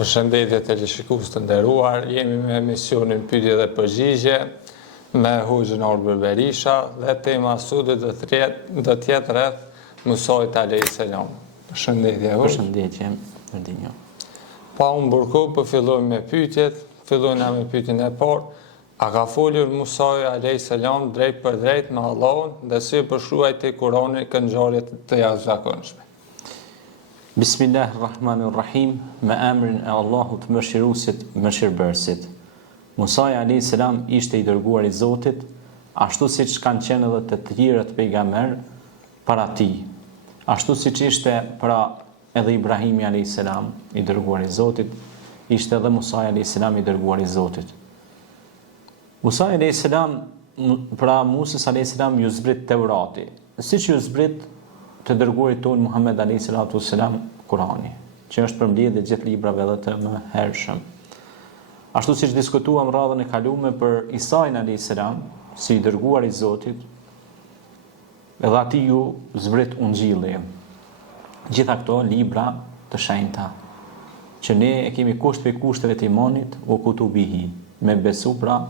Përshëndetje teleshikues të nderuar, jemi me emisionin Pyetje dhe Përgjigje me Hoxhën Albert Berisha dhe tema sudit do të jetë rreth Musait alayhis salam. Përshëndetje Hoxh. Përshëndetje, Mendinjo. Pa unë burko, po fillojmë me pyetjet. Fillojmë me pyetjen e parë. A ka folur Musai alayhis salam drejt për drejt me Allahun dhe si përshkruaj te Kurani këtë ngjarje të jashtëzakonshme? Bismillahirrahmanirrahim, me emrin e Allahut mëshiruesit, mëshirbërësit. Musai alayhis salam ishte i dërguar i Zotit, ashtu siç kanë qenë edhe të tjerët pejgamber para tij. Ashtu siç ishte pra edhe Ibrahimi alayhis salam i dërguar i Zotit, ishte edhe Musai alayhis salam i dërguar i Zotit. Musai alayhis salam, pra Musa alayhis salam ju zbrit Teurati, siç ju zbrit të dërguarit tonë Muhammed alayhis salam Kurani, që është përmbledhje gjithë librave dhe të mëhershëm. Ashtu siç diskutuam radhën e kaluar për Isain alayhis salam, si i dërguar i Zotit, edhe atij ju zbrit Ungjilli. Gjitha këto libra të shenjta, që ne e kemi kusht për kushteve të imanit, u kutubihi, me besu pra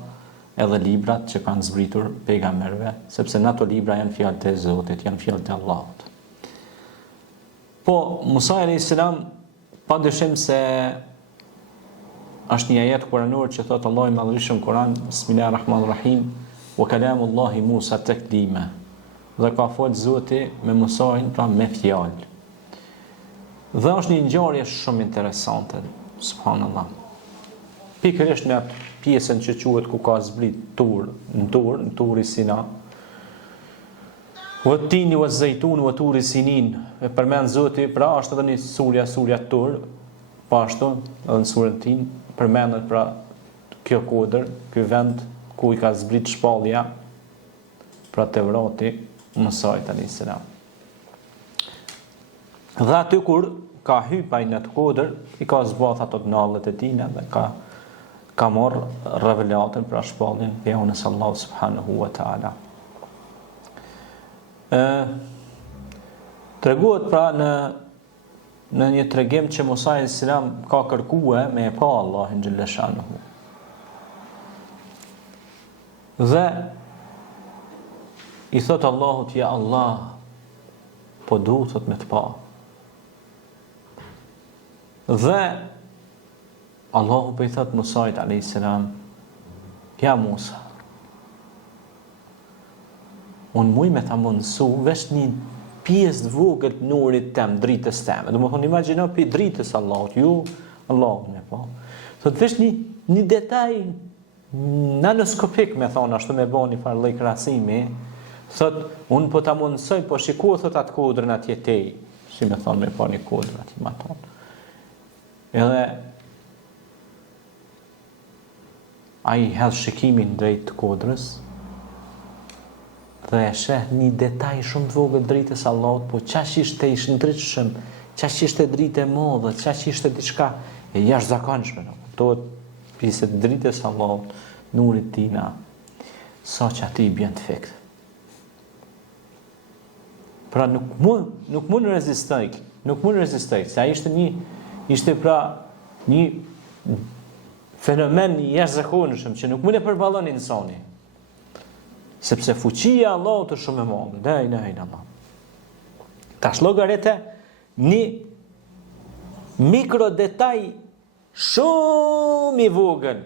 edhe librat që kanë zbritur pejgamberëve, sepse në ato libra janë fjalët e Zotit, janë fjalët e Allahut. Po, Musa alayhis salam, pa dyshim se është një ajet kuranor që thotë Allahu i Madhërisht në Kur'an, Bismillahirrahmanirrahim, wa kalamullahi Musa taklima. Dhe ka folë Zoti me Musain, pra me fjalë. Dhe është një ngjarje shumë interesante, subhanallah. Pikërisht në atë pjesën që quhet ku ka zbrit në Turi Sina. Wa tini wa zejtun wa Turi Sinin. E përmend Zoti, pra është edhe një surja Tur, pa ashtu edhe në surën Tin përmendet pra kjo kodër, ky vend ku i ka zbrit shpallja, pra Tevrati Musait alayhis salam. Dhe aty kur ka hypaj në të kodër, i ka zbath ato knallet e tina dhe ka marrë revelatën pra shpalljen pe onës Allah subhanahu wa ta'ala. Treguhet pra në një tregim që Musa alayhis salam ka kërkuar me e pa Allahin xhalla shanuhu. Dhe i thot Allahut, ja Allah, po du thot me të pa. Dhe Allahu po i thot Musait alayhis salam, ja Musa, unë muj me ta mundësu vesh një pjesë të vogël të nurit tem, dritës teme. Domethënë imagjino pi dritës Allahut, ju Allahun e pa. Thot vesh një detaj nanoskopik, me thonë ashtu, me bëni një farë lloj krahasimi. Thot unë po ta mundësoj, po shiko thot atë kodrën atje tej, si me thonë me pa një kodrë atje ma thonë. Edhe ai hedh shikimin drejt të kodrës dhe e sheh një detaj shumë të vogël dritës Allahut, po çash ishte i shndritshëm, çash ishte dritë e madhe, çash ishte diçka e jashtëzakonshme. Kuptohet pjesë të dritës Allahut, nurit tina, sa që ati i bjen të fekt. Pra nuk mund rezistoj, se ai ishte pra një fenomen i jashtëzakonshëm që nuk mund e përballon insani. Sepse fuqia Allahut është shumë e madhe. La ilaha illallah. Tash llogarete një mikrodetaj shumë i vogël,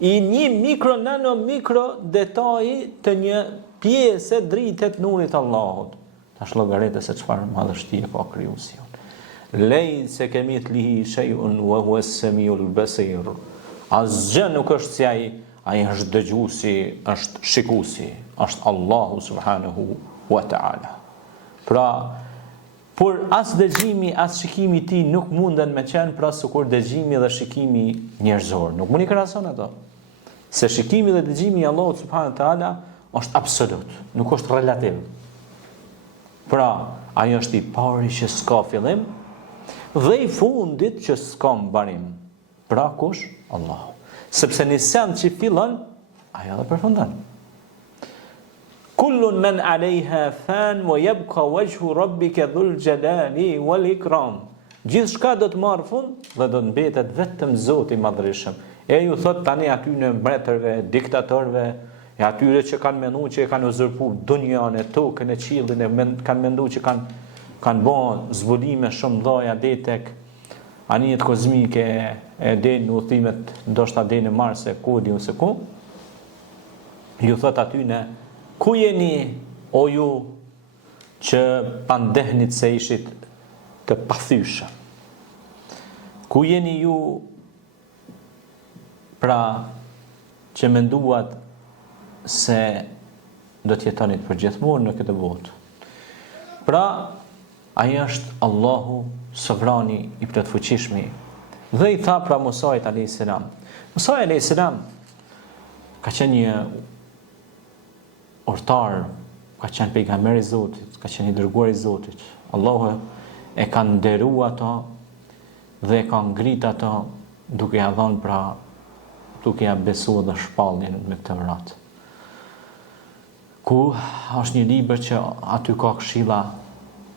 i një mikro detaj të një pjesë dritë të nurit Allahut. Tash llogarete se çfarë madhështie ka krijuesi. Laysa kamithlihi shay'un wa huwa as-sami'ul basir. Asgjë nuk është si ai është dëgjuesi, është shikuesi, është Allahu subhanahu wa ta'ala. Pra, por as dëgjimi, as shikimi i tij nuk munden me qenë pra sikur dëgjimi dhe shikimi njerëzor. Nuk mundi krahason ato. Se shikimi dhe dëgjimi i Allahut subhanahu wa ta'ala është absolut, nuk është relativ. Pra, ai është i pari që s'ka fillim dhe i fundit që s'ka mbarim. Pra kush? Allahu. Sepse në send që fillon, ajo dhe përfundon. Kullun men alejha fan wa yabqa wajhu rabbika dhul jalali wal ikram. Gjithçka do të marrë fund dhe do të mbetet vetëm Zoti i Madhërisëm. E ju thot tani aty në mbretërve, diktatorëve, e atyre që kanë menduar që e kanë uzurpuar dunjan e tokën e qiellin, kanë menduar që kanë bën zbulime shumë mëdha deri tek anijet kozmike e deri në udhimet, ndoshta deri në Mars e ku diun se ku. Ju thot aty në ku jeni o ju që pandehnit se ishit të pathyshëm. Ku jeni ju pra që menduat se do të jetonit përgjithmonë në këtë botë. Pra, ai është Allahu sovrani i plotfuqishmi. Dhe i tha pra Musait a.s. Musai a.s. ka qenë një urtar, ka qenë pejgamber i Zotit, ka qenë i dërguar i Zotit. Allahu e ka nderuar ato dhe e ka ngrit ato duke ia dhënë pra duke ia besuar dhe shpalljen me këtë vrat. Ku është një libër që aty ka këshilla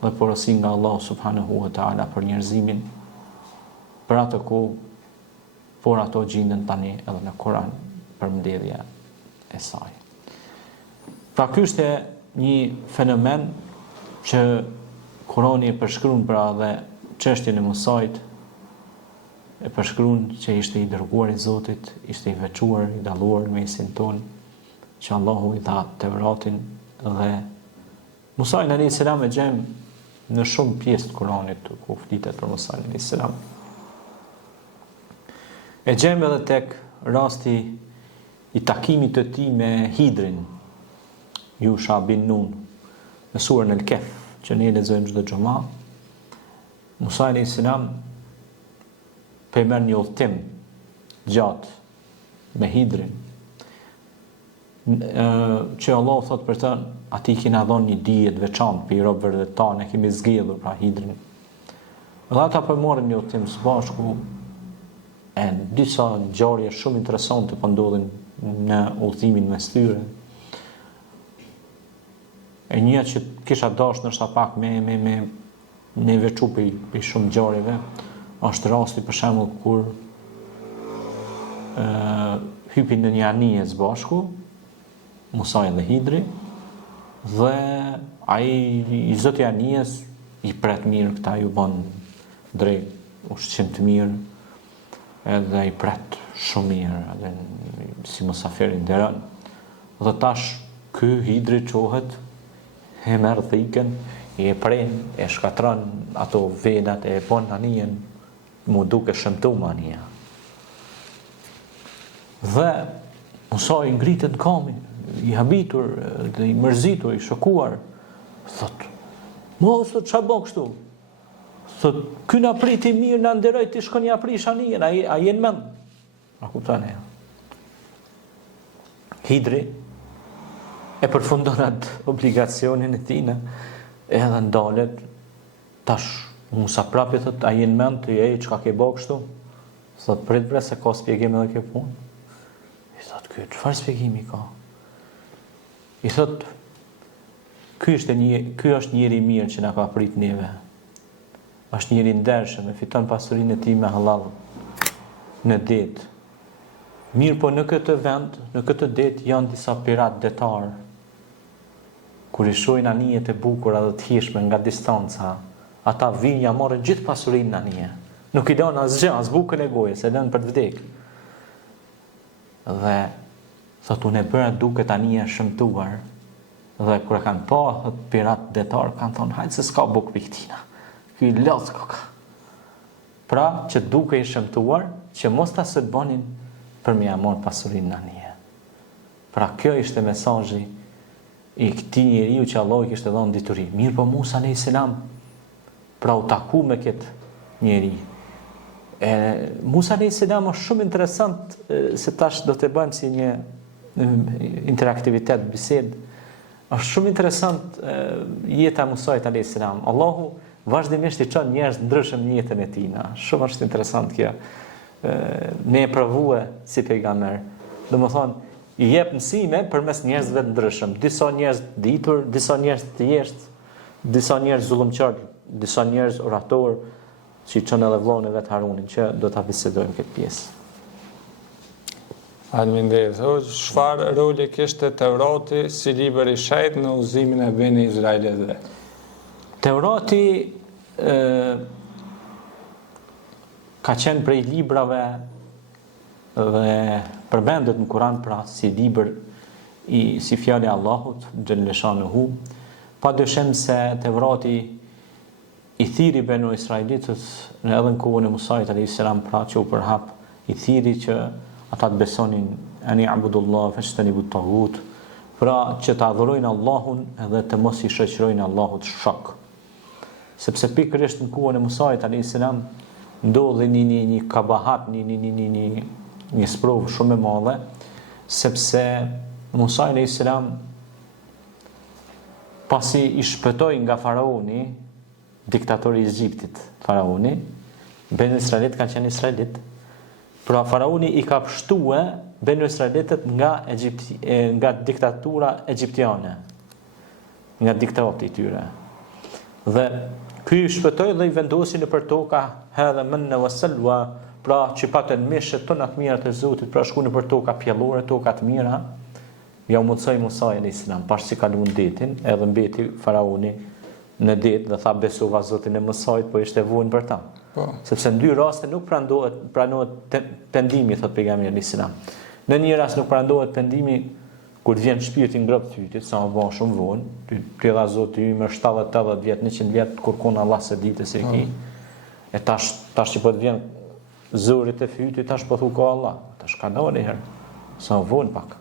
dhe porosi nga Allah subhanahu wa ta'ala për njerëzimin, për atë ku, por ato gjenden tani edhe në Kur'an për mbledhja e saj. Pra ky është një fenomen që Kurani e përshkruan pra dhe çështjen e Musait e përshkruan që ishte i dërguar i Zotit, ishte i veçuar, i dalluar në mesin ton, që Allahu i dha Tevratin dhe Musa a.s. e gjem në shumë pjesë të Kuranit ku flitet për Musa a.s. E gjem edhe tek rasti i takimit të tij me Hidrin, Yusha bin Nun, në surën El-Kehf, që ne lexojmë çdo xumë. Musa a.s. përmend një udhtim gjatë me Hidrin, që Allah thot për të, ati kina dhon një dije të veçantë për i robëve të tanë, e kemi zgjedhur pra Hidrin. Dhe ata përmorën një udhtim së bashku, e disa ngjarje shumë interesante po ndodhin në udhtimin mes tyre. E një që kisha dashur ndoshta pak me veçu për shumë ngjarjeve, është rasti për shembull kur hypin në një anije së bashku, Musa dhe Hidri, dhe ai i zoti i anijes i pret mirë, këta ju bën drejt, ushqim të mirë, edhe i pret shumë mirë, edhe si mosafir i nderon. Dhe tash ky Hidri çohet, e merr thikën, i e pren, e shkatron ato velat, e bën anijen mu duke shëmtuar anija. Dhe Musa i ngritet në kamin, i habitur dhe i mërzitur, i shokuar, thot, mos thot ç'a bën kështu? Thot, ky na priti mirë, na nderoj, ti shkon ja prish anijen, a jen mend? A kupton e? Hidri e përfundon atë obligacionin e tij, edhe ndalet tash Musa prapë thot, a jen mend ti, çka ke bë kështu? Thot, prit se ka shpjegim edhe kjo punë. I thot, ky çfarë shpjegimi ka? I thot, ky është njeri mirë që na ka prit neve. Është njeri ndershëm, e fiton pasurinë e tij me halal në det. Mirë po në këtë vend, në këtë det janë disa pirat detar. Kur i shohin anijet e bukura dhe të hijshme nga distanca, ata vinë ja morën gjithë pasurinë në anije. Nuk i don asgjë, as bukën e gojës, e lënë për të vdekur. Dhe thot, unë e bëra duket anija shëmtuar, dhe kur e kanë pa, thot, pirat detar, kanë thonë, hajtë se s'ka bukë për këtina, ky i lodh koka. Pra, që duke i shëmtuar, që mos ta së të bonin për me amor pasurinë në anije. Pra, kjo ishte mesazhi i këtij njeriu që Allah i kishte dhënë dituri. Mirë po Musa a.s. pra u taku me këtë njeri. Musa a.s. është shumë interesant, se tash do të bëjmë si një interaktivitet, bised. Është shumë interesant jeta e Musait a.s. Allahu vazhdimisht i çon njerëz ndryshëm në jetën e tij. Shumë është interesant kjo. Me e provue si pejgamber. Domethënë, i jep mësime përmes njerëzve të ndryshëm. Disa njerëz disa njerëz të thjeshtë, disa njerëz zullumqtar, disa njerëz orator, që i çon edhe vllahun e vet Harunin që do ta bisedojmë këtë pjesë. Faleminderit. Çfarë roli kishte Tevrati si libër i shenjtë në udhëzimin e Beni Izraelitëve? Tevrati ka qenë prej librave dhe përmendet në Kur'an pra si libër si fjali Allahut xhelle shanuhu. Padyshim se Tevrati i thiri Benu Israelitët në edhe në kohën e Musait alayhis salam pra që u përhap i thiri që ata të besonin ani abudullah fashtanibu tagut, pra që të adhurojnë Allahun edhe të mos i shoqërojnë Allahut shok. Sepse pikërisht në kohën e Musait alayhis salam ndodhi një kabahat, një sprovë shumë e madhe, sepse Musa alayhis salam pasi i shpëtoi nga faraoni, diktatori i Egjiptit, faraoni, Benu Israelit kanë qenë Israelit, pra faraoni i ka pështue Benu Israelitët nga diktatura egjiptiane, nga diktati i tyre. Dhe ky i shpëtoi dhe i vendosi nëpër toka hadha manna wa salwa, pra që patën mishët tona të mira të Zotit, pra shku nëpër toka pjellore, toka të mira, ja u mundsoi Musa alayhis salam, pas si kalon detin, edhe mbeti faraoni në det dhe tha besova Zotin e Musait, po ishte vuajn për ta. Sepse në dy raste nuk pranohet pendimi, thot pejgamberi alayhis salam. Në një rast nuk pranohet pendimi kur vjen shpirti ngroht fytit, sa më bën shumë vonë, ti dha Zoti më 70-80 vjet, 100 vjet kurkon Allah se ditë se ki. E tash që po të vjen zorit e fytit, tash po thu ka Allah. Tash kalon një herë. Sa vonë pak.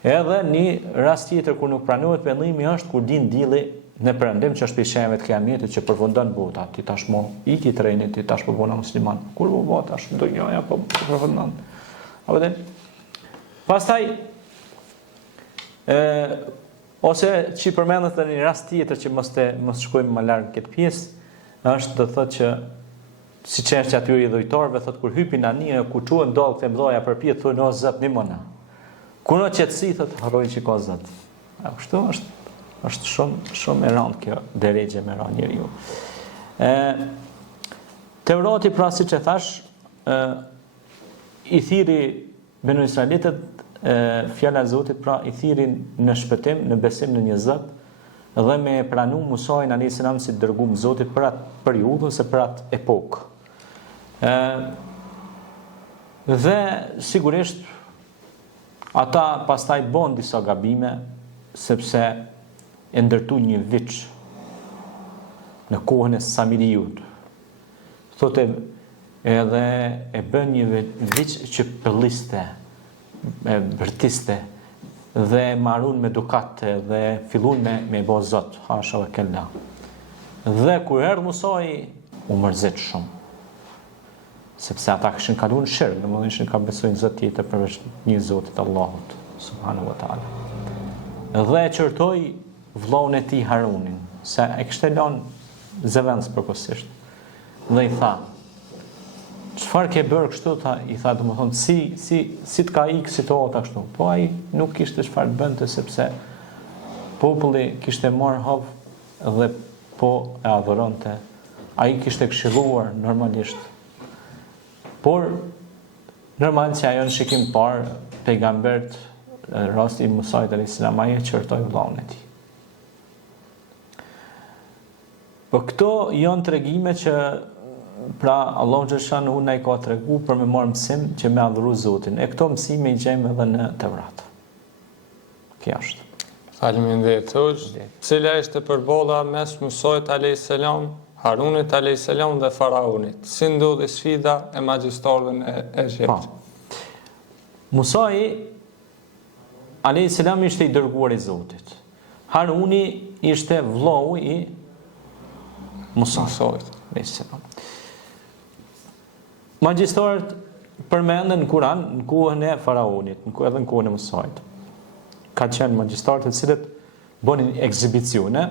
Edhe një rast tjetër kur nuk pranohet pendimi është kur din dielli në perëndim që është pisheve të kiametit që përfundon bota, ti tashmo iki treni, ti tash po bëna musliman. Kur u bë tash ndonjëja po përfundon. A vjen? Pastaj ose që përmendet në një rast tjetër që mos shkojmë më larg këtë pjesë, është të thotë që si çështja aty i dhujtarëve, thotë kur hypin anije, ku çuan dall këtë mdhaja përpjet thonë o Zot nimona. Kur në qetësi thotë harroi që ka Zot. Kështu është shumë e rëndë kjo drejgje me ran njeriu. Tevrati pra siç e thash, i thiri Benu Israelitët fjala e Zotit, pra i thirin në shpëtim, në besim në një Zot dhe me pranu Musain alayhis salam si dërguar Zotit për atë periudhë ose për atë epokë. Dhe sigurisht ata pastaj bën disa gabime sepse e ndërtu një viç në kohën e Samiriut. Thotë edhe e bën një viç që pëlliste, bërtiste dhe marrun me dukate dhe fillun me bo Zot, hasha ve kella. Dhe kur erdhi Musai u mërzit shumë. Sepse ata kishin kaluar në shirk, domethënë ishin ka besojnë Zot tjetër përveç një Zotit Allahut subhanahu wa taala. Dhe e çortoi vllaun e tij Harunin, se e kishte lënë zëvendës përkohësisht. Dhe i tha: "Çfarë ke bërë kështu?" I tha domethënë si të ka ikë situata kështu. Po ai nuk kishte çfarë bënte sepse populli kishte marrë hov dhe po e adhuronte. Ai kishte këshilluar normalisht. Por normal që ajo në shikim parë pejgambert rasti i Musait alayhis salam ai e çortoi vllaun e tij. Po këto janë tregime që pra Allahu xhallahu na i ka treguar për me marrë mësim që me adhuru Zotin. E këto mësime i gjejmë edhe në Tevrat. Kjo është. Faleminderit. Cila ishte përballa mes Musait alayhis salam, Harunit alayhis salam dhe faraonit? Si ndodhi sfida e magjistarëve në Egjipt? Musai alayhis salam ishte i dërguar i Zotit. Haruni ishte vllau i Musait alayhis salam. Magjistarët përmenden në Kur'an në kohën e faraonit, edhe në kohën e Musait. Ka qenë magjistarët të cilët bënin ekzibicione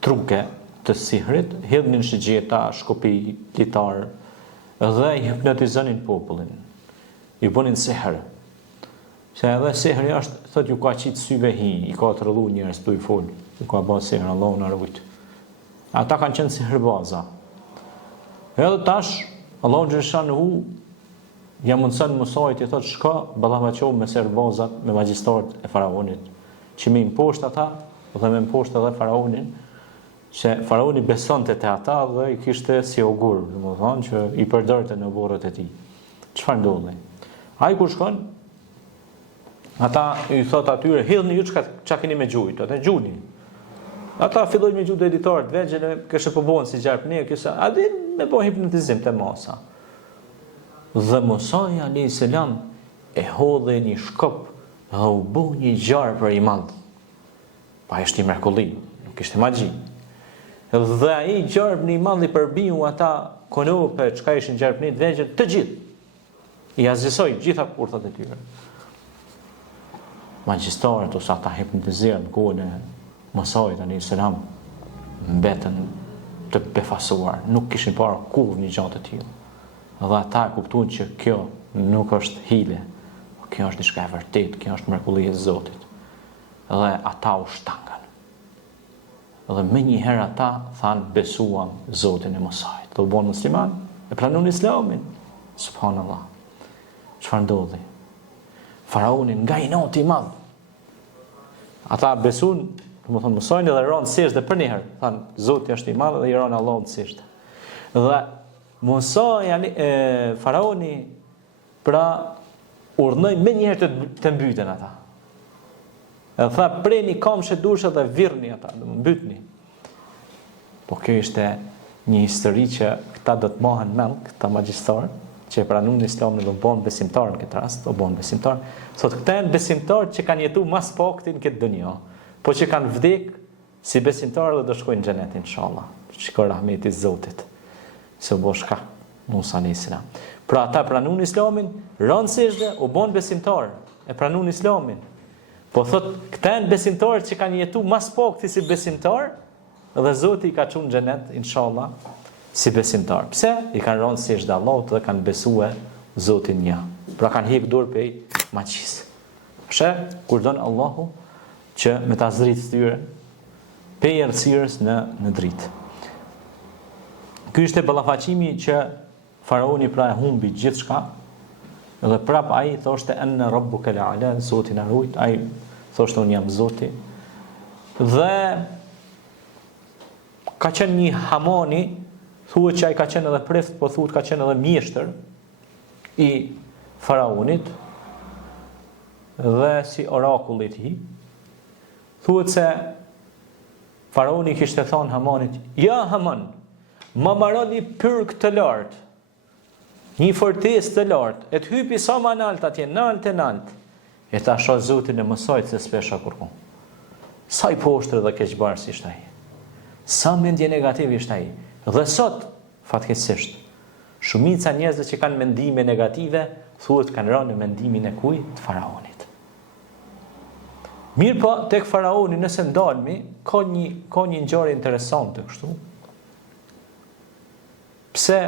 truke të sihrit, hedhnin shigjeta, shkopi, litar dhe i hipnotizonin popullin. I bënin sihr. Se edhe sihri është, thot ju ka qitë syve hi, i ka të rëllu njerës tu i fol, ju ka bërë sihr, Allahu na rujt. Ata kanë qenë sihrbaza, Edhe tash, Allahu xhaleshanuhu ja mundson Musait i thotë shko ballafaqohu me servozat, me magjistarët e faraonit, që me imposht ata dhe me imposht edhe faraonin, që faraoni besonte te ata dhe i kishte si ogur, domethënë që i përdorte në burrët e tij. Çfarë ndodhi? Ai kur shkon, ata i thot atyre, hidhni ju çka keni me gjujt, atë gjuni. Ata fillojnë me gjujt editorët vegjël, kishte po bën si gjarpni, kishte, a din me bën hipnotizim te masa. Dhe Musa alayhis salam e hodhe një shkop dhe u bë një gjarpër i madh. Pa ishte mrekulli, nuk ishte magji. Dhe ai gjarpni i madh i përbiu ata konope, çka ishin gjarpnit vegjël, të gjithë. I azisoi gjitha kurthat e tyre. Magjistarët ose ata hipnotizerën në kohën e Musait alayhis salam mbetën të befasuar, nuk kishin parë kurrë një gjë të tillë. Dhe ata kuptuan që kjo nuk është hile, kjo është diçka e vërtetë, kjo është mrekulli e Zotit. Dhe ata u shtangan. Dhe më një herë ata thanë besuam Zotin e Musait. Dhe u bën musliman, e pranuan Islamin. Subhanallah. Çfarë ndodhi? Faraoni nga inati i madh. Ata besuan, domethënë Musait dhe ronë sishte për një herë. Thanë Zoti është i madh dhe i ronë Allahun sishte. Dhe Musa, faraoni, pra urdhënoi më një herë të mbyten ata. E tha, preni kamshe dusha dhe virni ata, dhe më mbytni. Po kjo ishte një histori që këta do të mohen mend, këta magjistarë, që e pranuan Islamin dhe u bën besimtar në këtë rast, u bën besimtar. Thotë këta janë besimtarë që kanë jetuar mas pakti në këtë dunjë, po që kanë vdek si besimtarë dhe do shkojnë në xhenet inshallah. Shikoj rahmeti i Zotit. Se u boshka Musa alayhis salam. Pra ata pranuan Islamin, rënë sishde, u bën besimtar, e pranuan Islamin. Po thot, këta janë besimtarë që kanë jetuar mas pakti si besimtar dhe Zoti i ka çuar në xhenet inshallah si besimtar. Pse? I kanë rënë sishde Allahut dhe kanë besuar Zotin një. Pra kanë hiq dorë prej magjisë. Pse? Kur don Allahu që me ta zrit tyre pe errësirës në dritë. Ky ishte ballafaqimi që faraoni pra e humbi gjithçka. Dhe prap ai thoshte en rabbuka ala, Zoti na ruajt, ai thoshte un jam Zoti. Dhe ka qenë një Hamani, thuhet që ai ka qenë edhe prift, po thuhet ka qenë edhe mjeshtër i faraonit dhe si orakulli i tij. Thuhet se faraoni kishte thënë Hamanit, ja Haman, ma maroni pyrg të lartë, një fortesë të lartë, e të hypi sa ma nalt atje, nalt, e ta shoh Zotin e Musait se s'pesha kurrë. Sa i poshtër dhe keqbarës ishte ai. Sa mendje negativ ishte ai. Dhe sot, fatkeqësisht, shumica njerëzve që kanë mendime negative, thuhet kanë rënë në mendimin e kujt? Të faraonit. Mirë po, tek faraoni nëse ndalmi, ka një ngjarje interesante kështu. Pse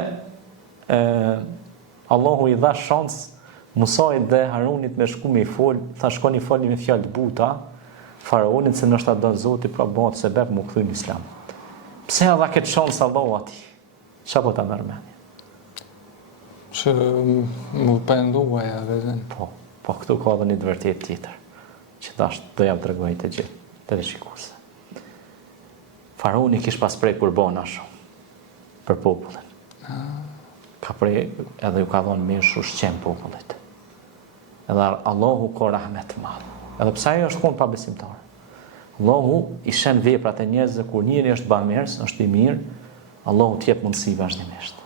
Allahu i dha shans Musait dhe Harunit me shku me i fol, tha shkoni folni me fjalë të buta faraonit se ndoshta do Zoti pra bëhet sebeb mu kthy në Islam. Pse dha këtë shans Allahu atij? Çfarë po ta merr mendje? Që mu penduaja vetën. Po këtu ka edhe një të vërtetë tjetër, që tash do jam tregoj të gjithë, të shikuesve. Faraoni kish pas prej qurbana shumë për popullin. Ka prej edhe ju ka dhënë mish ushqim popullit. Edhe Allahu ka rahmet madh. Edhe pse ai është kon pa besimtar. Allahu i shën veprat e njerëzve kur njëri është bamirës, është i mirë, Allahu t'i jep mundësi vazhdimisht.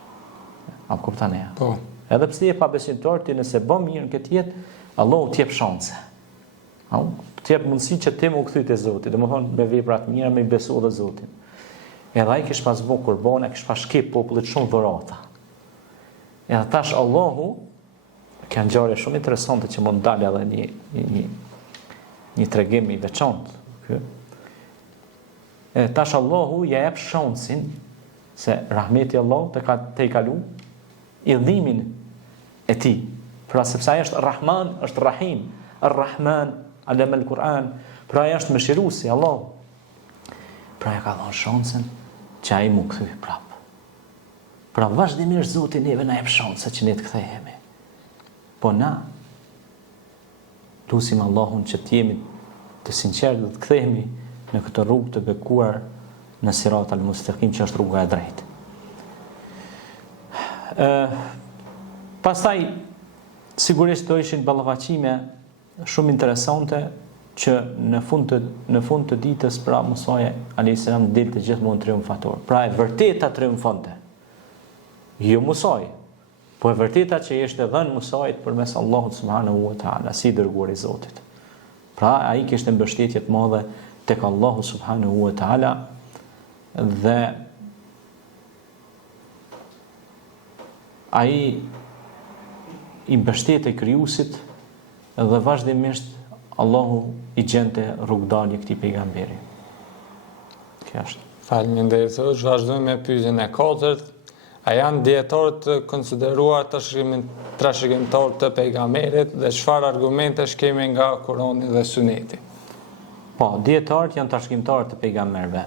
A kupton e? Po. Edhe pse je pa besimtar, ti nëse bën mirë në këtë jetë, Allahu t'jep shanse. T'i jep mundësi që ti më u kthy te Zoti, domethënë me vepra të mira, me besu edhe Zotin. Edhe ai kish pas bën qurbana, kish pas shkip popullit shumë dhurata. Edhe tash Allahu ka ngjarje shumë interesante që mund dalë edhe një tregim i veçantë ky. Edhe tash Allahu ja jep shansin se rahmeti i Allahut te i kalu idhimin e tij. Pra sepse ai është Rahman, është Rahim, Ar-Rahman, alem al-Quran, pra ai është mëshiruesi Allahu. Pra e ka dhënë shansen që ai mu kthy prap. Pra vazhdimisht Zoti neve na jep shanse që ne të kthehemi. Po na lutim Allahun që të jemi të sinqertë dhe të kthehemi në këtë rrugë të bekuar në Sirat al-Mustaqim, që është rruga e drejtë. Pastaj sigurisht do ishin ballafaqime shumë interesante që në fund të ditës pra Musa alayhis salam dilte gjithmonë triumfator. Pra e vërteta triumfonte. Jo Musa, po e vërteta që ishte dhënë Musait përmes Allahut subhanahu wa taala si dërguar i Zotit. Pra ai kishte mbështetje të madhe tek Allahu subhanahu wa taala dhe ai i mbështetej krijuesit dhe vazhdimisht Allahu i gjente rrugdalje këtij pejgamberi. Kjo është. Faleminderit Zot, vazhdojmë me pyetjen e katërt. A janë dietarët të konsideruar trashëgimtar të pejgamberit dhe çfarë argumentesh kemi nga Kurani dhe Suneti? Po, dietarët janë trashëgimtarë të pejgamberëve.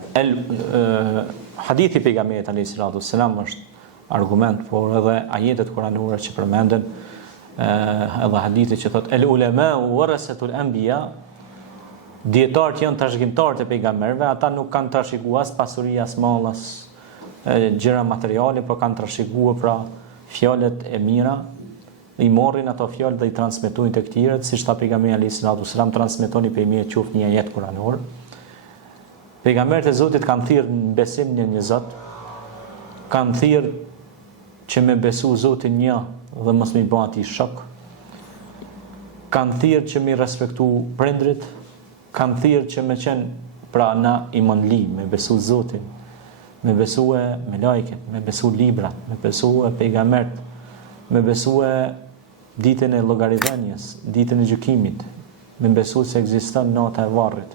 Hadithi i pejgamberit alayhis salam është argument, por edhe ajetet kuranore që përmenden, edhe hadithi që thot el ulama warasatul anbiya, dietarët janë trashëgimtarë të pejgamberëve, ata nuk kanë trashëguar as pasuri as mall as gjëra materiale, por kanë trashëguar pra fjalët e mira, i morrin ato fjalë dhe i transmetojnë tek tjerët, siç ta pejgamberi alayhis salam transmetoni për mirë qoftë një ajet kuranor. Pejgamberët e Zotit kanë thirrë në besim një Zot, kanë thirrë që me besu Zotin një dhe mos me bë atij shok. Kanë thirrë që me respektu prindrit, kanë thirrë që me qenë pra na imanli, me besu Zotin, me besue me lajket, me besu librat, me besue pejgambert, me besue ditën e llogaridhënies, ditën e gjykimit, me besu se ekziston nata e varrit,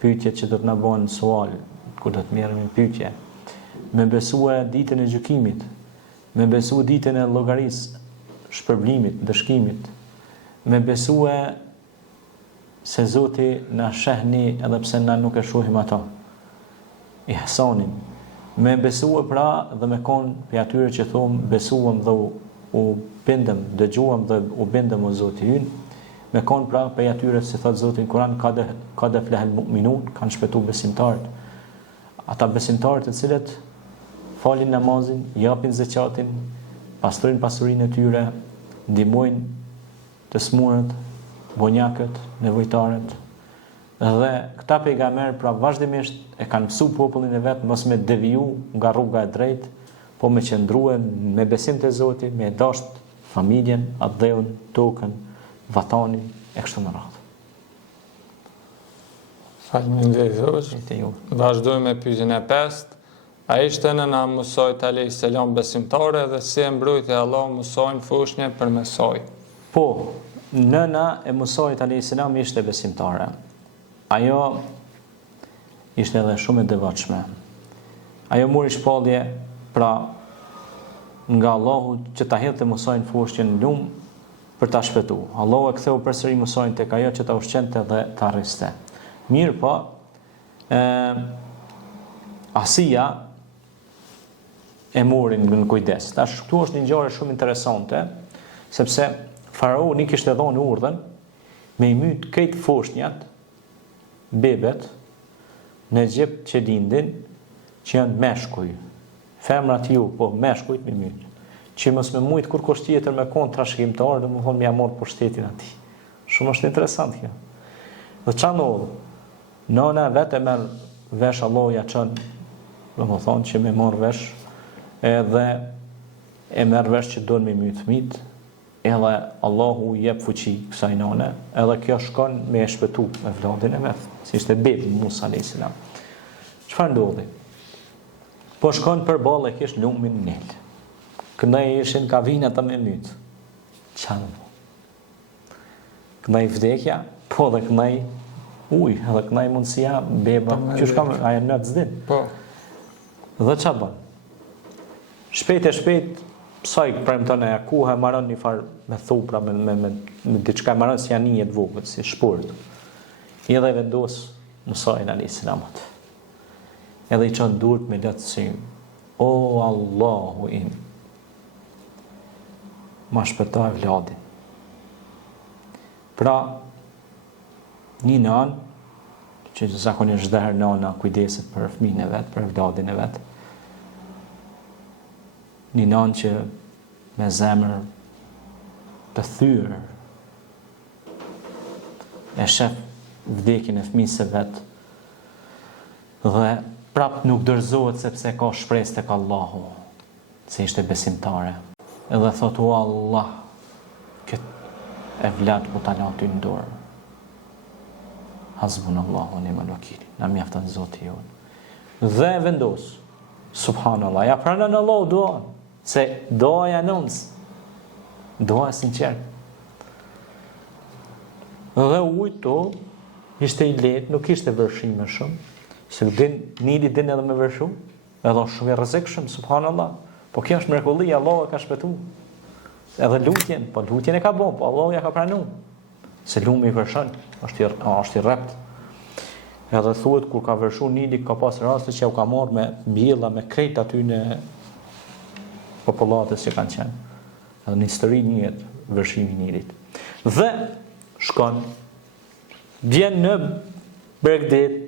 pyetjet që do të na bëhen sual, ku do të merremi pyetje, me besue ditën e gjykimit, me besu ditën e llogarisë, shpërblimit, dëshkimit, me besue se Zoti na shehni edhe pse na nuk e shohim ato. Ihsanin. Me besue pra dhe me konë për atyre që thomë besuam dhe u bindëm, dëgjuam dhe u bindëm o Zoti ynë, me konë pra për atyre që thotë Zoti në Kur'an ka dhe flehel mu'minun, kanë shpëtu besimtarët. Ata besimtarët e cilët falin namazin, japin zekatin, pastrojnë pasurinë e tyre, ndihmojnë të smurët, bonjakët, nevojtarët. Dhe këta pejgamber pra vazhdimisht e kanë mësu popullin e vet mos me deviju nga rruga e drejtë, po me qëndruen me besim te Zoti, me dasht familjen, atdheun, tokën, vatanin e kështu me radhë. Faleminderit Zot. Vazhdojmë me pyetjen e 5. A ishte nëna Musait alayhis salam besimtare dhe si e mbrojti Allah Musain fushnjë përmes saj? Po, nëna e Musait alayhis salam ishte besimtare. Ajo ishte edhe shumë e devotshme. Ajo mori shpallje pra nga Allahu që ta hedhte Musain fushnjën në lum për ta shpëtuar. Allahu e ktheu përsëri Musain tek ajo që ta ushqente dhe ta rriste. Mirë po, Asia e morin në kujdes. Tash këtu është një ngjarje shumë interesante, sepse faraoni kishte dhënë urdhën me i myt këtë fushnjat, bebet në Egjipt që lindin, që janë meshkuj. Femrat ju, po meshkujt me myt. Që mos me mujt kur kush tjetër me kon trashëgimtar, domethënë më marr pushtetin atij. Shumë është interesant kjo. Dhe çfarë ndodh? Nona vetë merr vesh, Allahu ja çon, domethënë që me marr vesh, edhe e merr vesh që duan me myt fëmit, edhe Allahu jep fuqi kësaj none, edhe kjo shkon me e shpëtu me vladin e vet, si ishte bebi Musa alayhis salam. Çfarë ndodhi? Po shkon përballë e kish lumin nel. Këndaj ishin ka vinë ata me myt. Çfarë? Këndaj vdekja, po dhe këndaj ujë, edhe këndaj mundësia beba, që shkam ajo në zdin. Po. Dhe çfarë bën? Shpejt e shpejt saj premton e akuha e maron një farë me thupra, me diçka e maron si janinjet vogët, si shpurt. I edhe vendos Musain alayhis salam. Edhe i çon durt me lehtësi. O Allahu im, ma shpëtoj vladin. Pra, një nanë, që zakonisht çdo herë nana kujdeset për fëmijën e vet, për vladin e vet. Një nanë që me zemër të thyrë e shef vdekjen e fëmijës së vet dhe prap nuk dorëzohet sepse ka shpresë tek Allahu, se ishte besimtare. Edhe thot o Allah, këtë e vlad ku ta la ty në dorë. Hasbunallahu ni'mal wakil. Na mjafton Zoti jon. Dhe vendos. Subhanallah. Ja pranon Allahu duan, se doja anons. Doja sinqert. Dhe ujto ishte i lehtë, nuk ishte vërshim më shumë. Se nili din edhe me vërshu, edhe shumë i rrezikshëm, subhanallah. Po kjo është mrekulli, Allahu e ka shpëtuar. Edhe lutjen, po lutjen e ka bën, po Allahu ja ka pranuar. Se lumi i vërshon, është i rrept. Edhe thuhet kur ka vërshu nili, ka pas raste që u ka marrë me mbjella, me krejt aty në popullatës që kanë qenë. Edhe në histori njëhet vërshimi i nilit. Dhe shkon, vjen në Bregdet,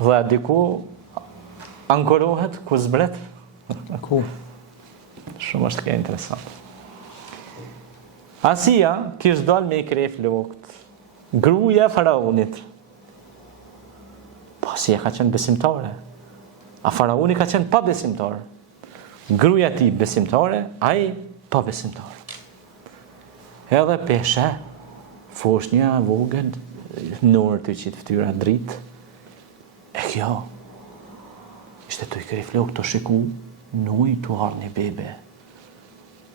dhe diku ankorohet ku zbret. Ku? Shumë është kjo interesant. Asia kishte dalë me i krejt flokt. Gruaja e faraonit. Po Asia ka qenë besimtare. A faraoni ka qenë pa besimtar. Gruaja e tij besimtare, ai pa besimtar. Edhe peshe, foshnja vogël, nërë të qitë ftyra dritë. E kjo, ishte të i kërë flok të shiku, nuj të harë një bebe.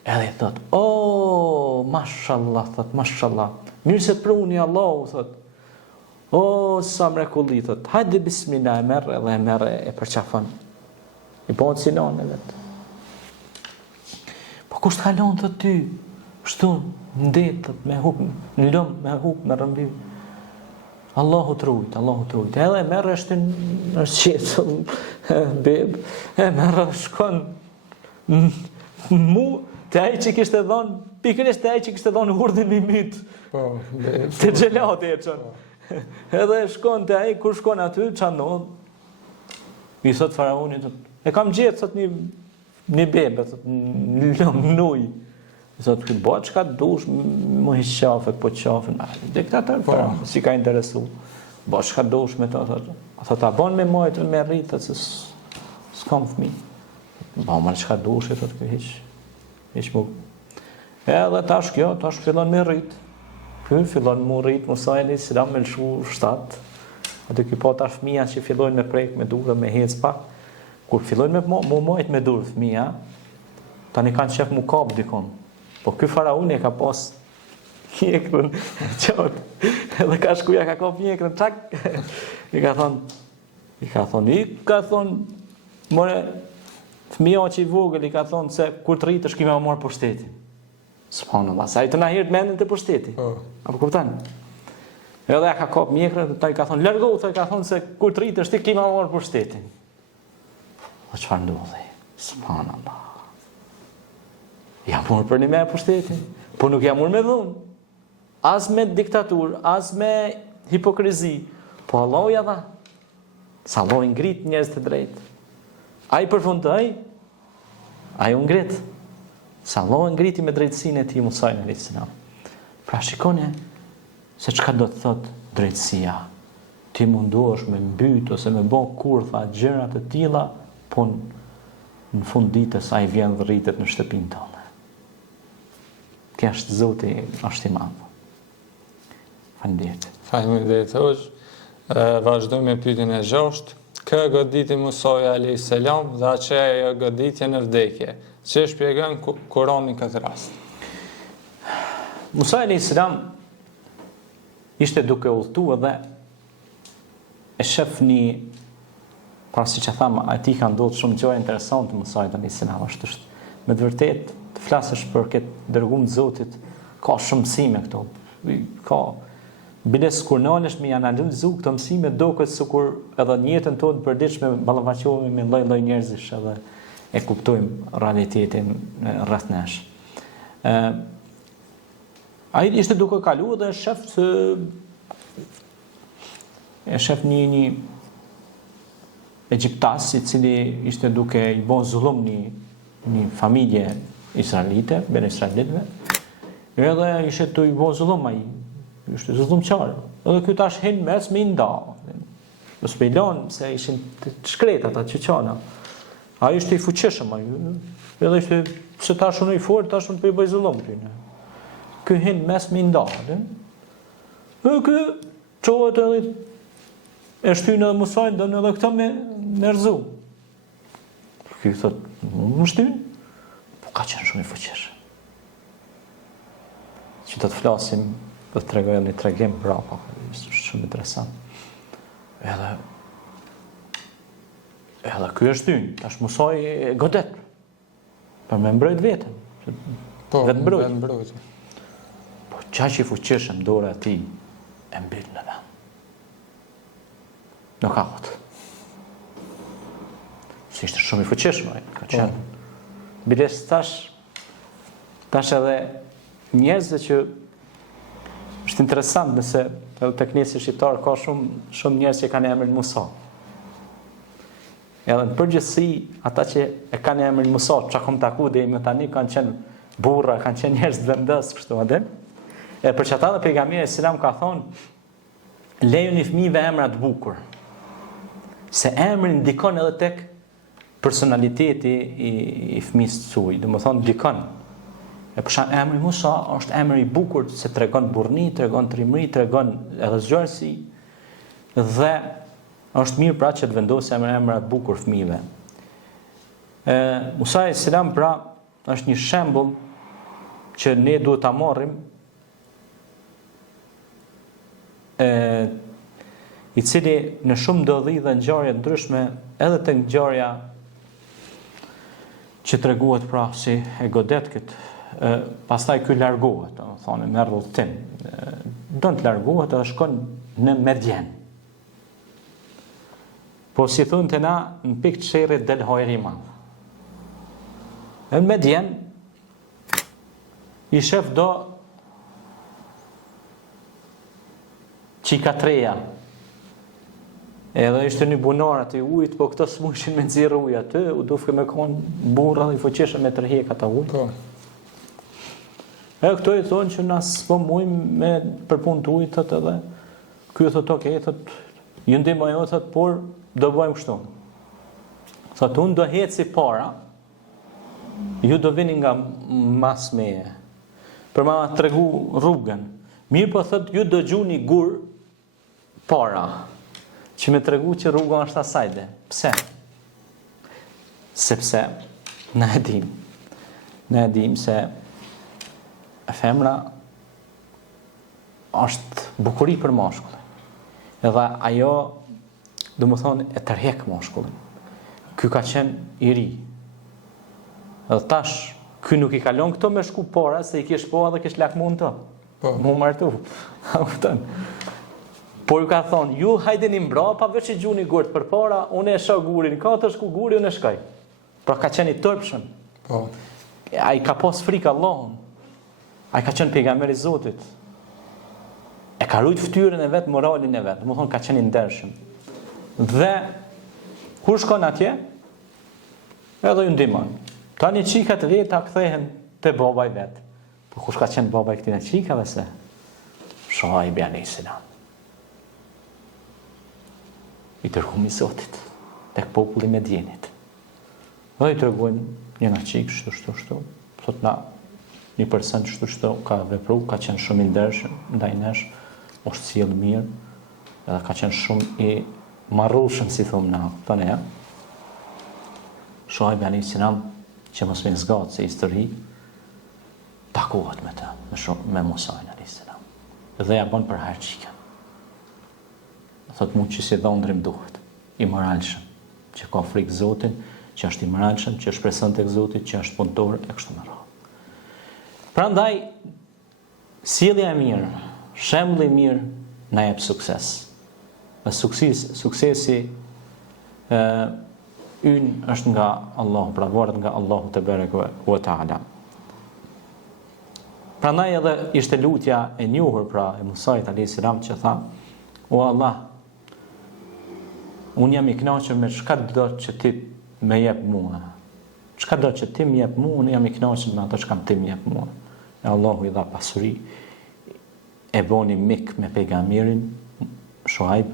Edhe i thot, o, mashallah, thot, mashallah, mirë se pruni Allahu, thot, o, sa mrekulli, thot, hajde bismillah, e merë, edhe e merë e përqafon. I po të sinon e vetë. Po kusht kalon, thot, ty, shtu, ndet, thot, me huk, në lëmë, me huk, me rëmbi. Allahu të rujt, Allahu të rujt. Edhe e merë është në qetë, bebë, e merë shkon, mu, të ai që kishte dhënë, pikërisht të ai që kishte dhënë urdhën me myt. Po, të xhelati e çon. Edhe shkon te ai, kur shkon aty, çanon. I thot faraonit, e kam gjetë thot një bebe, thot në ujë. I thot ky bëhet çka dush, më hiq qafet, po qafën. Diktator faraon, si ka interesu. Bëhet çka dush me to, thot. Thot ta bën me mojtën me rrit, se s'kam fëmijë. Bëhet çka dush, thot ky hiq. Edhe tash kjo, tash fillon me rrit. Ky fillon me rrit, Musa alayhis salam me lshu 7. Atë ky po tash fëmia që fillojnë me prek me durë me hec pak. Kur fillojnë me mojt me durë fëmia, tani kanë shef mu kap dikon. Po ky faraoni e ka pas mjekrën çot. Edhe ka shkuja ka kap mjekrën çak. I ka thon, more fëmia që i vogël i ka thonë se kur të rritesh kime marr pushtetin. Subhanallah, sa i të na herët mendin të pushteti. Apo kupton? Edhe ka kap mjekrën, ta i ka thonë largohu, ta i ka thonë se kur të rritesh ti kime marr pushtetin. O çfarë ndodhi? Subhanallah. Ja morë për një me pushtetin, po nuk ja morë me dhunë. As me diktatur, as me hipokrizi, po Allahu ja dha. Sa Allahu ngrit njerëz të drejtë. Ai përfundoi, ai u ngrit. Sa Allah ngriti me drejtësinë e tij Musa alayhis salam. Pra shikoni se çka do të thot drejtësia. Ti munduosh me mbyt ose me bë kurtha gjëra të tilla, po në fund ditës ai vjen dhe rritet në shtëpinë tonë. Kjo është Zoti, është i madh. Faleminderit. Faleminderit hoxh. Vazhdojmë me pyetjen e 6. Kë goditi Musa alayhis salam dhe që e goditje në vdekje. Si e shpjegon Kurani këtë rast? Musa alayhis salam ishte duke udhëtuar dhe e shef një, pra si që thamë, ati ka ndodhur shumë gjëra interesante Musa alayhis salam, është me të vërtet të flasësh për këtë dërgumë të Zotit, ka shumë mësime këto, ka biles kur nalesh me analizu këto mësime duket sikur edhe në jetën tonë përditshme ballafaqohemi me lloj-lloj njerëzish edhe e kuptojmë realitetin rreth nesh. Ai ishte duke kaluar dhe e shef një egjiptas i cili ishte duke i bën zullum një familje israelite, ben israelitëve. Edhe ishte të i bën zullum ai. Ishte zullumçar. Edhe ky tash hin mes me nda. Do spelon se ishin të shkretat ata çuçana. Ai ishte i fuqishëm ai. Edhe ishte pse tash unë i fort, tash unë po i bëj zullum ty. Ky hin mes me nda. Edhe ky çohet edhe e shtyn edhe Musajin, don edhe këto me rrezu. Ky thot, më shtyn? Po ka qenë shumë i fuqishëm. Që do të flasim, do të tregoj një tregim brapa, shumë interesant. Edhe ky është shtyn, tash Musaji e godet. Për me mbrojt vetën. Po, vetë mbrojt. mbrojt. Po qaq i fuqishëm dora e tij e mbyll në vend. Nuk ka hot. Si ishte shumë i fuqishëm ai, ka qenë. Biles tash edhe njerëzve që është interesant nëse edhe tek nesi shqiptar ka shumë njerëz që kanë emrin Musa. Edhe në përgjithësi ata që e kanë emrin Musa, çka kam taku deri më tani kanë qenë burra, kanë qenë njerëz të vendos kështu atë. E për çata dhe pejgamberi selam ka thonë lejoni fëmijëve emra të bukur. Se emri ndikon edhe tek personaliteti i fëmijës të suaj, domethënë ndikon. E për shembull emri Musa është emër i bukur se tregon burrni, tregon trimëri, tregon edhe zgjuarsi dhe është mirë pra që të vendosë emra të bukur fëmijëve. Musa alayhis salam pra është një shembull që ne duhet ta marrim i cili në shumë ndodhi dhe ngjarje ndryshme edhe tek ngjarja që treguohet pra si e godet këtë pastaj ky largohet, domethënë merr rrugën. Don të largohet edhe shkon në Medjen. Po si thonte na në pikë të sherrit del hajri i madh. Në Medjen i shef do qikatreja. Edhe ishte një bunar aty ujit, po këto smushin me nxirr ujë aty, u dufke me kon burra i fuqishëm me tërhek ata ujë. Po. E këto i thonë që na s'po mujmë me për punë të ujit, thot edhe. Ky thot, "Okej, thot, ju ndihmoj jo, thot, por do bëjmë kështu." Thot, "Unë do heci para, ju do vini nga mas meje. Për ma tregu rrugën. Mirë po thot, ju do gjuni gur para, që me tregu që rruga është asajde." Pse? Sepse ne e dim se femra është bukuri për mashkullin. Edhe ajo, do më thonë, e tërhek mashkullin. Ky ka qenë i ri. Edhe tash, ky nuk i kalon këto me shku para, se i kish po edhe kish lakmun të. Po. Mu martu. Por ju ka thonë, ju hajdeni mbrapa, veç i gjuni gurt për para, unë e shoh gurin, ka të shku guri, unë e shkoj. Pra ka qenë i tërpshëm. Po. Ai ka pas frikë Allahun. Ai ka qenë pejgamberi i Zotit. E ka rujt fytyrën e vet, moralin e vet. Do të thonë ka qenë i ndershëm. Dhe kur shkon atje, edhe ju ndihmon. Tani çikat e veta kthehen te baba i vet. Po kush ka qenë baba i këtyre çikave se? Shoaib alayhis salam. I dërguar i Zotit tek populli i Medjenit. Dhe i tregojnë njëna çik kështu. Thot na një person kështu ka vepruar, ka qenë shumë i ndershëm ndaj nesh, është sjell mirë, edhe ka qenë shumë i marrëshëm, si thonë na, tani ja. Shoaib alayhis salam, që mos me zgatë se histori, takohet me të, me Musa alayhis salam. Dhe ja bën për herë çikën. Thot mund që si dhondrim duhet, i moralshëm, që ka frikë Zotin, që është i moralshëm, që shpreson tek Zoti, që është punëtor e kështu me radhë. Prandaj sjellja e mirë, shembulli i mirë na jep sukses. Dhe suksesi ynë është nga Allahu, pra varet nga Allahu te bareke ve taala. Prandaj edhe ishte lutja e njohur pra e Musait alayhis salam që tha: O Allah, unë jam i kënaqur me çka do që ti më jep mua. Çka do që ti më jep mua, unë jam i kënaqur me ato çka ti më jep mua. E Allahu i dha pasuri, e boni mik me pejgamberin Shuaib,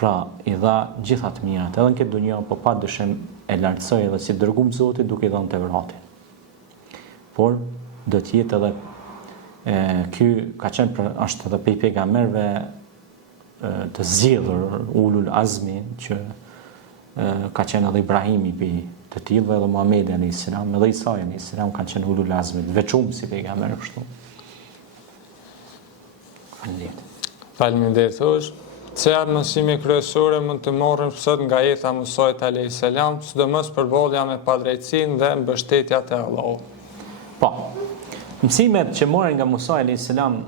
pra i dha gjitha të mirat, edhe në këtë dunjë, po pa dyshim e lartësoi edhe si dërguar Zotit duke i dhënë Tevratin. Por do të jetë edhe ky ka qenë është edhe pejgamberëve të zgjedhur ulul azmi që ka qenë edhe Ibrahimi të tillë edhe Muhamedi alayhis salam edhe Isa alayhis salam kanë qenë ulul azmi të veçuar si pejgamber kështu. Faleminderit hoxh. Cilat mësime kryesore mund të marrim sot nga jeta e Musait alayhis salam, sidomos përballja me padrejtësinë dhe mbështetjat e Allahut? Po. Mësimet që marrin nga Musa alayhis salam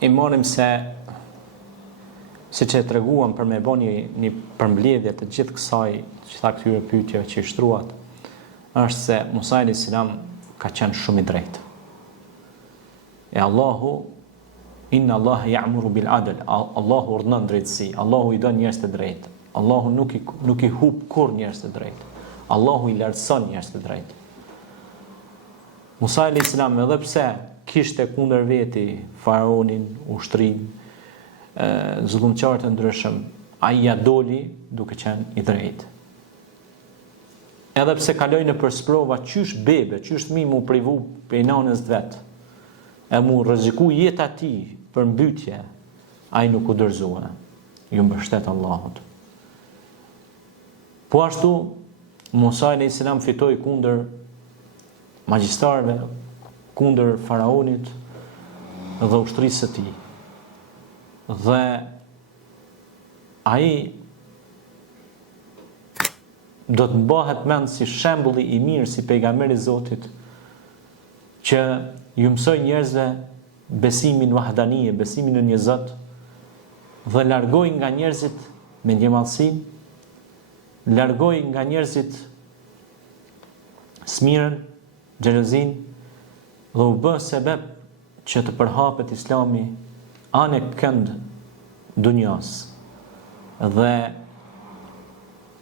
i marrim se siç e treguam për me bëni një përmbledhje të gjithë kësaj, që tha këtyre pyetjeve që i shtruat, është se Musa alayhis salam ka qenë shumë i drejtë. E Allahu, inna Allah ya'muru bil adl, Allahu urdhnon drejtësi, Allahu i don njerëz të drejtë, Allahu nuk i hub kur njerëz të drejtë, Allahu i lartëson njerëz të drejtë. Musa alayhis salam edhe pse kishte kundër veti faraonin, ushtrin, zullumqtarë të ndryshëm, ai ja doli duke qenë i drejtë. Edhe pse kaloi në përsprova qysh bebe, qysh fëmijë mu privu prej nanës vet, e mu rreziku jeta e tij për mbytje, ai nuk u dorëzua. Ju mbështet Allahut. Po ashtu Musa alayhis salam fitoi kundër magjistarëve, kundër faraonit dhe ushtrisë së tij. Dhe ai do të bëhet mend si shembulli i mirë, si pejgamberi i Zotit, që ju mësoj njerëzve besimin wahdanie, besimin në një Zot, dhe largoj nga njerëzit me ndjemallësinë, largoj nga njerëzit smirën, xhelozin, dhe u bë sebeb që të përhapet Islami anë kënd dunjas. Dhe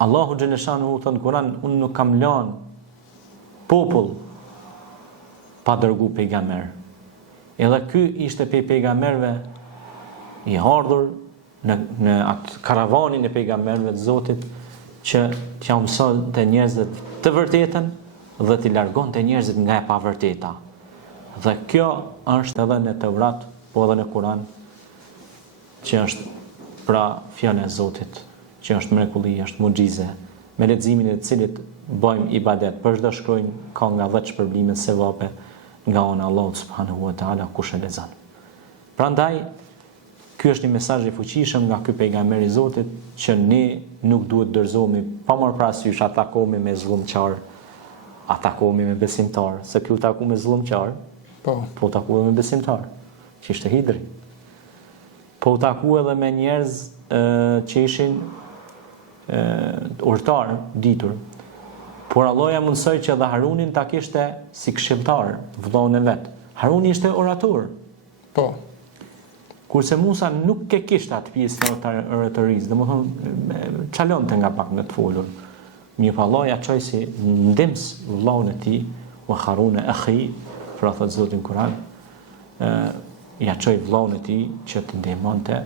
Allahu xhaleshanu thon në Kur'an, unë nuk kam lënë popull pa dërgu pejgamber. Edhe ky ishte pejgamberve i ardhur në atë karavanin e pejgamberëve të Zotit, që t'ja mësonte njerëzit të vërtetën dhe t'i largonte njerëzit nga e pavërteta. Dhe kjo është edhe në Tevrat, po edhe në Kur'an, që është pra fjala e Zotit, që është mrekulli, është muxhize, me leximin e cilit bëjmë ibadet, për çdo shkrojnë ka nga 10 shpërblime sevape nga ona Allahu subhanahu wa taala kush e lexon. Prandaj ky është një mesazh i fuqishëm nga ky pejgamber i Zotit, që ne nuk duhet dorëzohemi pa marrë parasysh atakohemi me zullumçar, atakohemi me besimtar, se ky u taku me zullumçar, po taku me besimtar, që ishte Hidri. Po u taku edhe me njerëz që ishin urtar, ditur. Por Allah ja mundsoi që edhe Harunin ta kishte si këshilltar, vëllain e vet. Haruni ishte orator. Po. Kurse Musa nuk e kishte atë pjesën e oratorisë, domethënë çalonte nga pak në të folur. Mirë pa Allah ja çoi si ndihmës vëllain e tij, wa Harun akhi, pra thot Zoti në Kur'an, ja çoi vëllain e tij që të ndihmonte,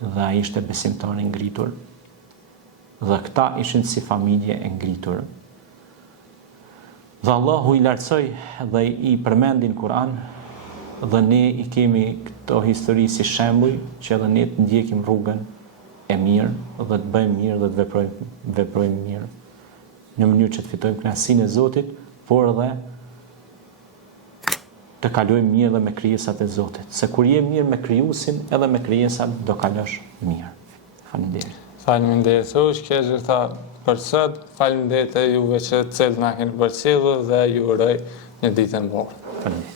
dhe ai ishte besimtar i ngritur. Dhe këta ishin si familje e ngritur. Dhe Allahu i lartësoi dhe i përmendin Kur'an, dhe ne i kemi këto histori si shembull që edhe ne të ndjekim rrugën e mirë dhe të bëjmë mirë dhe të veprojmë mirë, në mënyrë që të fitojmë kënaqësinë e Zotit, por edhe të kalojmë mirë dhe me krijesat e Zotit. Se kur je mirë me krijuesin, edhe me krijesat do kalosh mirë. Faleminderit. Faleminderit hoxh, kjo gjitha për sot. Faleminderit juve që të cilët na keni përcjellur dhe ju uroj një ditë të mbarë. Faleminderit.